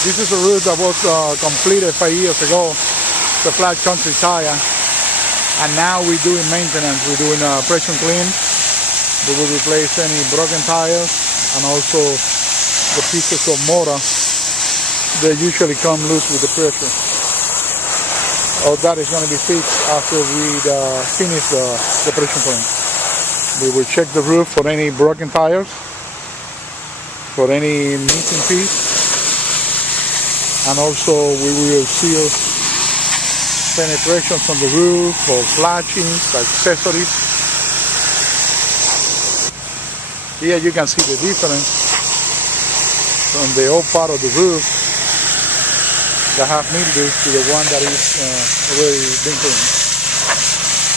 This is a roof that was completed 5 years ago. It's a flat country tire. And now we're doing maintenance. We're doing a pressure clean. We will replace any broken tires and also the pieces of motor that usually come loose with the pressure. All that is going to be fixed after we finish the pressure clean. We will check the roof for any broken tires, for any missing piece, and also we will seal penetration from the roof or flashings, accessories. Here you can see the difference from the old part of the roof that have mildew to the one that is already been cleaned.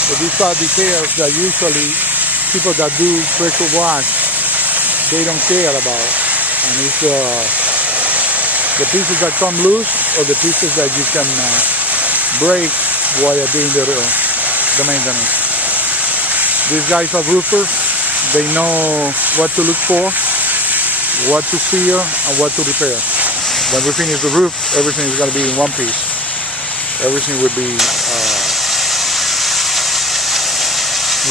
So these are details that usually people that do pressure wash, they don't care about. And it's the pieces that come loose or the pieces that you can break while you're doing the maintenance. These guys are roofers. They know what to look for, what to seal, and what to repair. When we finish the roof, everything is going to be in one piece. Everything will be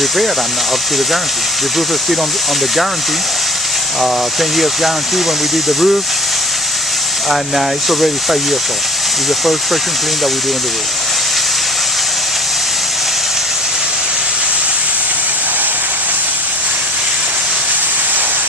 repaired and up to the guarantee. The roof is still on the guarantee, 10 years guarantee when we did the roof, and it's already 5 years old. It's the first pressure clean that we do on the roof.